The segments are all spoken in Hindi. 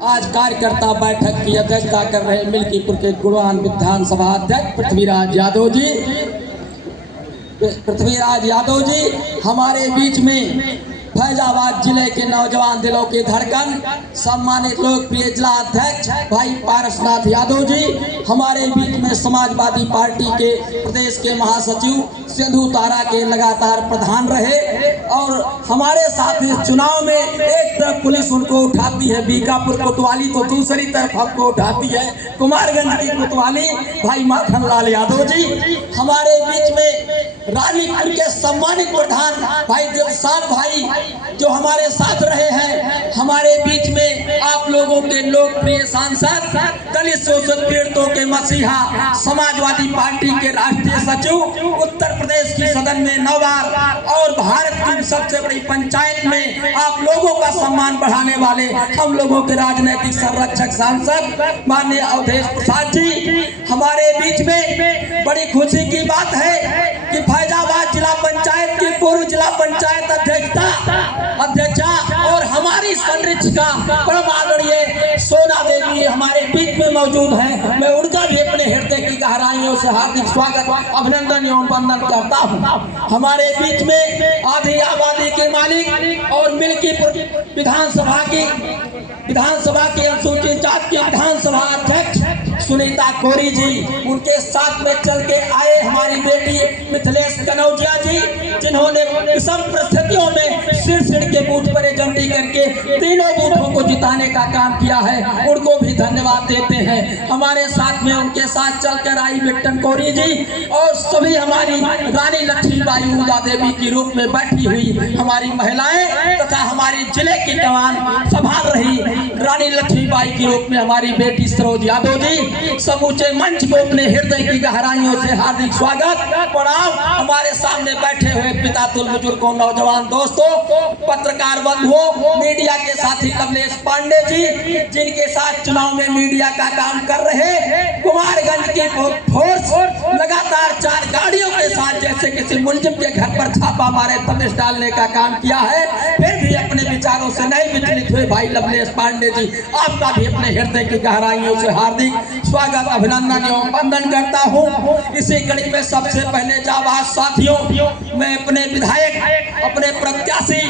आज कार्यकर्ता बैठक की अध्यक्षता कर रहे मिल्कीपुर के गुणवान विधानसभा अध्यक्ष पृथ्वीराज यादव जी हमारे बीच में फैजाबाद जिले के नौजवान दिलों की धड़कन सम्मानित लोकप्रिय जिला अध्यक्ष भाई पारसनाथ यादव जी हमारे बीच में समाजवादी पार्टी के प्रदेश के महासचिव सिंधु तारा के लगातार प्रधान रहे और हमारे साथ इस चुनाव में एक तरफ पुलिस उनको उठाती है बीकापुर कोतवाली तो दूसरी तरफ हमको उठाती है कुमारगंज की कोतवाली भाई माखन लाल यादव जी हमारे बीच में रानीपुर के सम्मानित प्रधान भाई दिलशाद भाई जो हमारे साथ रहे हैं हमारे बीच में आप लोगों के लोकप्रिय सांसद दलित शोषित पीड़ितों के मसीहा समाजवादी पार्टी के राष्ट्रीय सचिव उत्तर प्रदेश की सदन में 9 बार और भारत की सबसे बड़ी पंचायत में आप लोगों का सम्मान बढ़ाने वाले हम लोगों के राजनीतिक संरक्षक सांसद माननीय अवधेश प्रसाद जी हमारे बीच में बड़ी खुशी की बात है कि फैजाबाद जिला पंचायत की पूर्व जिला पंचायत अध्यक्षा और हमारी संरक्षिका परम आदरणीय सोना देवी हमारे बीच में मौजूद हैं। मैं उनका भी अपने हृदय की गहराइयों से हार्दिक स्वागत अभिनंदन एवं वंदन करता हूं। हमारे बीच में आधी आबादी के मालिक और मिल्कीपुर विधानसभा के अनुसूचित जाति के विधानसभा अध्यक्ष सुनीता कोरी जी उनके साथ में चल के आए हमारी बेटी मिथिलेश कनौजिया जी जिन्होंने विषम परिस्थितियों में सिर के बूथ पर एजेंडी करके तीनों बूथों को जिताने का काम किया है उनको भी धन्यवाद देते हैं। हमारे साथ में उनके साथ चलकर आई बिट्टन कोरी जी और सभी हमारी रानी लक्ष्मीबाई ऊदा देवी के रूप में बैठी हुई हमारी महिलाएं तथा हमारी जिले की जवान संभाल रही रानी लक्ष्मीबाई के रूप में हमारी बेटी सरोज यादव जी समूचे मंच को अपने हृदय की गहराइयों से हार्दिक स्वागत प्रणाम। हमारे सामने बैठे हुए पिता तुल बुजुर्गों नौजवान दोस्तों पत्रकार बंधुओं मीडिया के साथी कमलेश पांडे जी जिनके साथ चुनाव में मीडिया का काम कर रहे कुमारगंज की फोर्स लगातार 4 गाड़ियों के साथ जैसे किसी मुलजिम के घर पर छापा मारे तमिश डालने का काम किया है फिर भी अपने विचारों से नहीं विचलित हुए भाई लवलेश पांडे जी आपका भी अपने हृदय की गहराइयों से हार्दिक स्वागत अभिनंदन एवं वंदन करता हूं। इसी कड़ी में सबसे पहले जाबाज साथियों मैं अपने विधायक अपने प्रत्याशी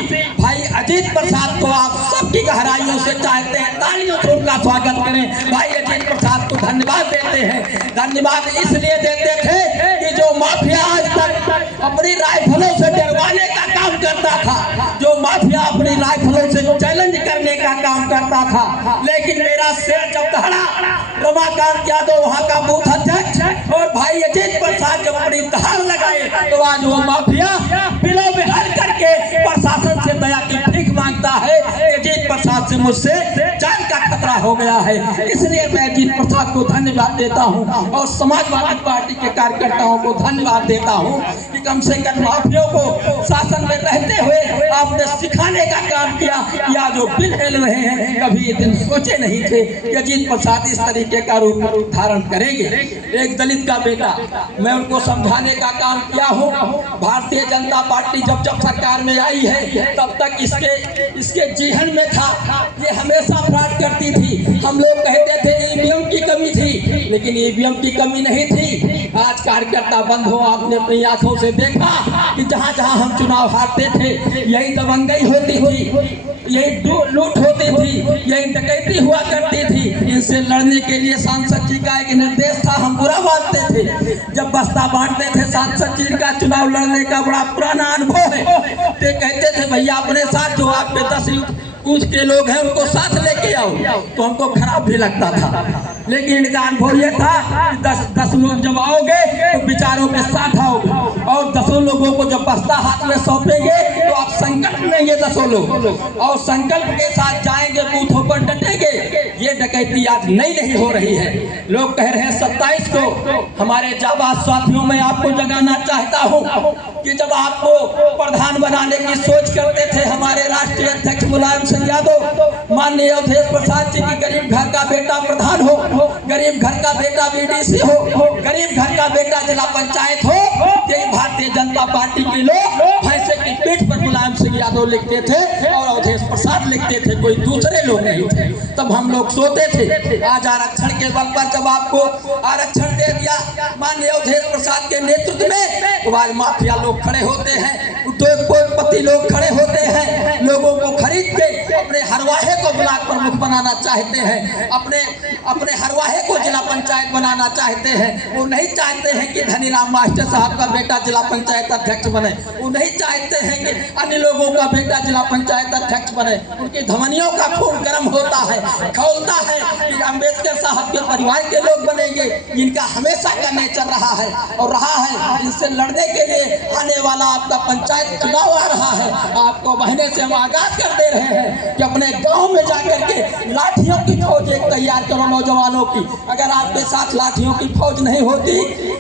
भाई अजीत प्रसाद को आप सबकी गहराइयों से चाहते हैं तालियों से उनका स्वागत करें। भाई अजीत प्रसाद को धन्यवाद देते हैं। धन्यवाद इसलिए देते थे कि जो माफिया आज तक अपनी राइफलों से डरवाने का काम करता था जो माफिया अपनी राइफलों से चैलेंज करने का काम करता था लेकिन मेरा शेर जब दहड़ा रमाकांत यादव वहाँ का बूथ अध्यक्ष और भाई अजीत प्रसाद जब अपनी दहाड़ लगाए तो आज वो माफिया बिलों में हल करके प्रशासन से दया की भीख मांगता है। अजीत प्रसाद से मुझसे जान का खतरा हो गया है इसलिए मैं अजीत प्रसाद को धन्यवाद देता हूं और समाजवादी पार्टी के कार्यकर्ताओं को धन्यवाद देता हूं कि कम से कम माफियों को शासन में रहते हुए आपने सिखाने का काम किया या जो बिल हिल रहे हैं कभी ये दिन सोचे नहीं थे कि अजीत प्रसाद इस तरीके का रूप धारण करेंगे। एक दलित का बेटा मैं उनको समझाने का काम किया हूँ। भारतीय जनता पार्टी जब सरकार में आई है तब तक इसके जीवन में था ये हमेशा फ्रॉड करती थी। हम लोग कहते थे ईवीएम की कमी थी लेकिन ईवीएम की कमी नहीं थी। आज कार्यकर्ता बंद हो आपने अपनी आंखों से देखा कि जहाँ जहाँ हम चुनाव हारते थे यही दबंगई होती थी यही लूट होती थी यही डकैती हुआ करती थी। इनसे लड़ने के लिए सांसद जी का एक निर्देश था हम बुरा मानते थे जब बस्ता बांटते थे सांसद जी का चुनाव लड़ने का बड़ा पुराना अनुभव है तो कहते थे भैया अपने साथ जो आपके 10 कुछ के लोग हैं उनको साथ लेके आओ तो हमको खराब भी लगता था लेकिन इनका अनुभव ये था कि 10 लोग जब आओगे तो विचारों के साथ आओगे और 10 लोगों को जब बस्ता हाथ में सौंपेंगे तो आप संकल्प लेंगे 10 लोग और संकल्प के साथ जाएंगे बूथों पर डटेंगे। ये डकैती आज नहीं हो रही है। लोग कह रहे हैं 27 को हमारे जाबाज साथियों में आपको जगाना चाहता हूँ कि जब आपको प्रधान बनाने की सोच करते थे हमारे राष्ट्रीय अध्यक्ष मुलायम सिंह यादव माननीय अवधेश प्रसाद जी की गरीब घर का बेटा प्रधान हो गरीब घर का बेटा बीडीसी हो गरीब घर का बेटा जिला पंचायत हो यही भारतीय जनता पार्टी के लोग भैंसे की पीठ पर मुलायम सिंह यादव लिखते थे और अवधेश प्रसाद लिखते थे, कोई दूसरे लोग नहीं थे। तब हम लोग सोते थे। आज आरक्षण के बल पर जब आपको आरक्षण दे दिया माननीय अवधेश प्रसाद के नेतृत्व में, तो आज माफिया लोग खड़े होते हैं, उद्योगपति लोग खड़े होते हैं, लोगों को खरीद के अपने हरवाहे को ब्लॉक प्रमुख बनाना चाहते हैं, अपने हरवाहे को जिला पंचायत बनाना चाहते हैं। वो नहीं चाहते हैं कि धनीराम मास्टर साहब का बेटा जिला पंचायत अध्यक्ष बने, वो नहीं चाहते हैं कि अन्य लोगों का बेटा जिला पंचायत अध्यक्ष बने। उनकी धमनियों का खून गर्म होता है, खौलता है कि अम्बेडकर साहब के परिवार के लोग बनेंगे। इनका हमेशा का नेचर रहा है और रहा है। इनसे लड़ने के लिए आने वाला आपका पंचायत चुनाव आ रहा है। आपको महीने से हम आगाज कर दे रहे हैं कि अपने गांव में जाकर के लाठियों की फौज एक तैयार करो नौजवानों की। अगर आपके साथ लाठियों की फौज नहीं होती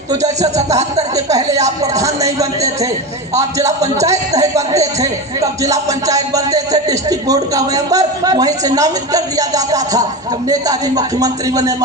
तो जैसे 77 के पहले आप प्रधान नहीं बनते थे, आप जिला पंचायत नहीं बनते थे, तब जिला पंचायत बनते थे डिस्ट्रिक्ट बोर्ड का मेंबर वहीं से नामित कर दिया जाता था। जब नेताजी मुख्यमंत्री बने,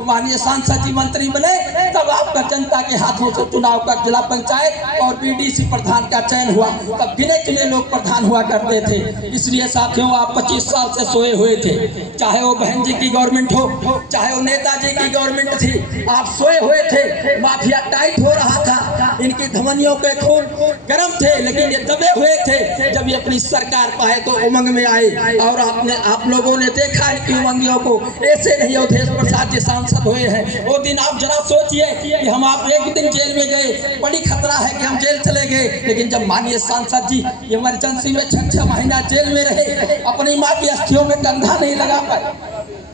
माननीय सांसद जी मंत्री बने, तब आपका जनता के हाथों से चुनाव का जिला पंचायत और बीडीसी प्रधान का चयन हुआ। तब गिने चुने लोग प्रधान हुआ करते थे। इसलिए साथियों, आप 25 साल से सोए हुए थे, चाहे वो बहन जी की गवर्नमेंट हो, चाहे वो नेताजी की गवर्नमेंट थी, आप सोए हुए थे। माफिया टाइट हो रहा था, इनकी धमनियों के खून गर्म थे, लेकिन ये दबे हुए थे। जब ये अपनी सरकार पाए तो उमंग में आए और आप लोगों ने देखा इनकी उमंगियों को। ऐसे नहीं अवधेश प्रसाद जी सांसद हुए हैं। वो दिन आप जरा सोचिए कि हम आप एक दिन जेल में गए, बड़ी खतरा है कि हम जेल चले गए, लेकिन जब माननीय सांसद जी इमरजेंसी में 6 महीना जेल में रहे, अपनी माँ की अस्थियों में कंधा नहीं लगा पाए,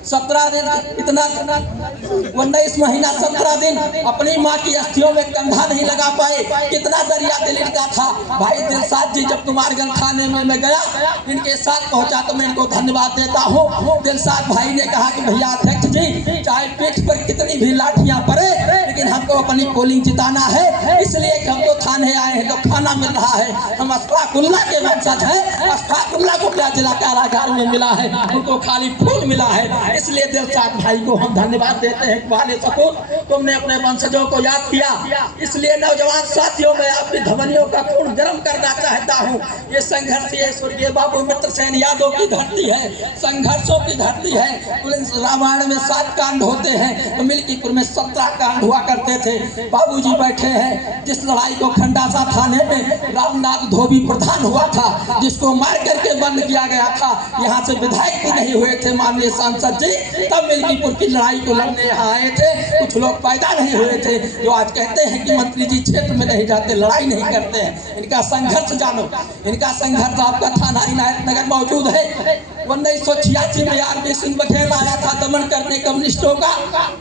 17 दिन, इतना 19 महीना 17 दिन अपनी माँ की अस्थियों में कंधा नहीं लगा पाए। कितना दरिया दिल का था। भाई दिलसाद जी जब कुमारगंज थाने में मैं गया, इनके साथ पहुंचा तो मैं इनको धन्यवाद देता हूँ। दिलसाद भाई ने कहा कि भैया अध्यक्ष जी, चाहे पीठ पर कितनी भी लाठियां पड़े, लेकिन हमको अपनी पोलिंग जिताना है, इसलिए हम तो थाने आए हैं तो खाना मिल रहा है। हम अशफाकुल्ला के वंशज हैं। अशफाकुल्ला को क्या जिला कारागार में मिला है? उनको खाली फूल मिला है। इसलिए दिलसाद भाई को हम धन्यवाद देते हैं। वाले सपूत, तुमने अपने वंशजों को याद किया। इसलिए नौजवान साथियों, में आपकी धमनियों का खून गर्म करना चाहता हूँ। ये संघर्ष ये स्वर्गीय बाबू मित्र सेन यादव की धरती है, संघर्षों की धरती है। रामायण में 7 कांड होते हैं तो मिल्कीपुर में 17 कांड हुआ करते थे। बाबूजी बैठे हैं। जिस लड़ाई को खंडासा थाने में रामनाथ धोबी प्रधान हुआ था, जिसको मार करके बंद किया गया था, यहाँ से विधायक भी नहीं हुए थे माननीय सांसद जी, तब मिल्कीपुर की लड़ाई को लड़ने यहाँ आए थे। कुछ लोग पैदा नहीं हुए थे जो आज कहते हैं कि मंत्री जी क्षेत्र में नहीं जाते, लड़ाई नहीं करते हैं। इनका संघर्ष जानो, इनका संघर्ष आपका थाना इनायत नगर मौजूद है। 1986 में आरबी सिंह बघेल आया था दमन करने कम्युनिस्टों का।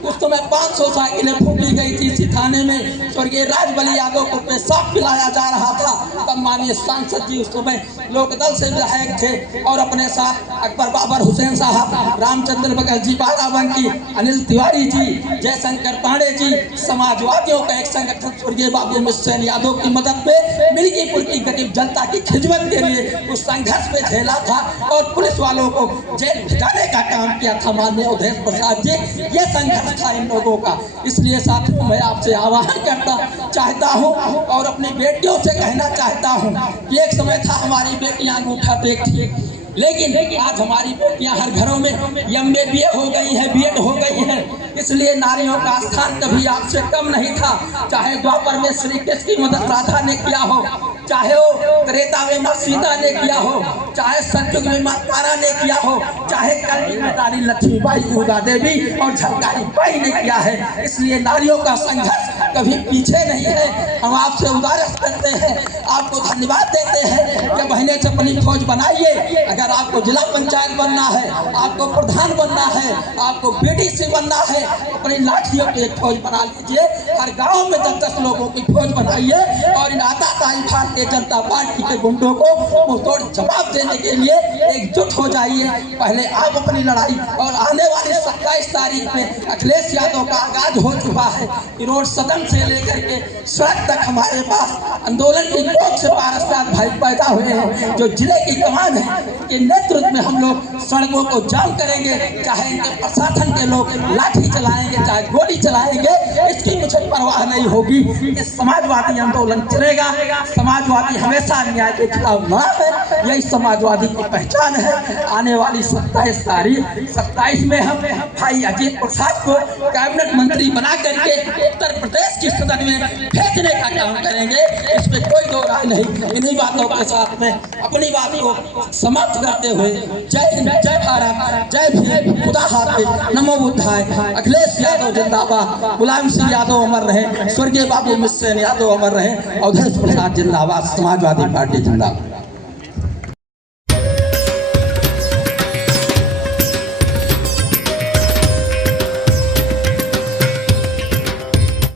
उस समय 500 साइकिलें फूकी गई थी इसी थाने में। स्वर्गीय राजबली यादव को पेशाब पिलाया जा रहा था। तब माननीय सांसद जी उस समय लोकदल से विधायक थे और अपने साथ अकबर बाबर हुसैन साहब, रामचंद्र बघेल जी बाराबंकी, अनिल तिवारी जी, जयशंकर पांडे जी, समाजवादियों का एक संगठन स्वर्गीय बाबू मित्र सेन यादव की मदद में मिल्कीपुर की गरीब जनता की खिदमत के लिए उस संघर्ष में झेला था और पुलिस वालों को जेल भिजाने का काम किया था माननीय अवधेश प्रसाद जी। ये संघर्ष था इन लोगों का। इसलिए साथियों, मैं आपसे आह्वान करता चाहता हूँ और अपनी बेटियों से कहना चाहता हूँ कि एक समय था हमारी बेटियां अंगूठा टेकती, लेकिन आज हमारी बेटियां हर घरों में MA हो गई हैं, BEd हो गई हैं। इसलिए नारियों का स्थान कभी आपसे कम नहीं था। चाहे द्वापर में श्री कृष्ण की मदद राधा ने किया हो, चाहे वो त्रेता में माँ सीता ने किया हो, चाहे सतयुग में माँ तारा ने किया हो, चाहे कलयुग में रानी लक्ष्मीबाई, दुर्गा देवी और झलकारी बाई ने किया है। इसलिए नारियों का संघर्ष कभी पीछे नहीं है। हम आपसे गुजारिश करते हैं, आपको धन्यवाद देते हैं कि महीने से अपनी फौज बनाइए। अगर आपको जिला पंचायत बनना है, आपको प्रधान बनना है, आपको BDC बनना है, अपनी लाठियों की एक फौज बना लीजिए। हर गांव में 10-10 लोगों की फौज बनाइए और इन आताताई भारतीय जनता पार्टी के गुंडों को मुंहतोड़ जवाब देने के लिए एकजुट हो जाइए। पहले आप अपनी लड़ाई, और आने वाली 27 तारीख में अखिलेश यादव का आगाज हो चुका है। रोड सदन स्थल से लेकर के सड़क तक हमारे पास आंदोलन की कोख से पारस्ताद भाई पैदा हुए हैं। जो जिले की कमान है के नेतृत्व में हम लोग सड़कों को जाम करेंगे, चाहे इनके प्रशासन के लोग लाठी चलाएंगे, चाहे गोली चलाएंगे, इसकी मुझे परवाह नहीं होगी। ये समाजवादी आंदोलन चलेगा। समाजवादी हमेशा अन्याय के खिलाफ लड़ा है, यही समाजवादी की पहचान है। आने वाली 27 तारीख 27 में हम भाई अजीत प्रसाद को कैबिनेट मंत्री बना करके उत्तर प्रदेश की सदन में भेजने का काम करेंगे, इसमें कोई दो राय नहीं। इन्हीं बातों के साथ में अपनी बात को समाप्त करते हुए जय हिंद, जय भारत, जय भीम, खुदा हाफिज, नमो बुद्धाय। अखिलेश यादव जिंदाबाद, मुलायम सिंह यादव अमर रहे, स्वर्गीय बाबू मिश्र यादव अमर रहे, अवधेश प्रसाद जिंदाबाद, समाजवादी पार्टी जिंदाबाद।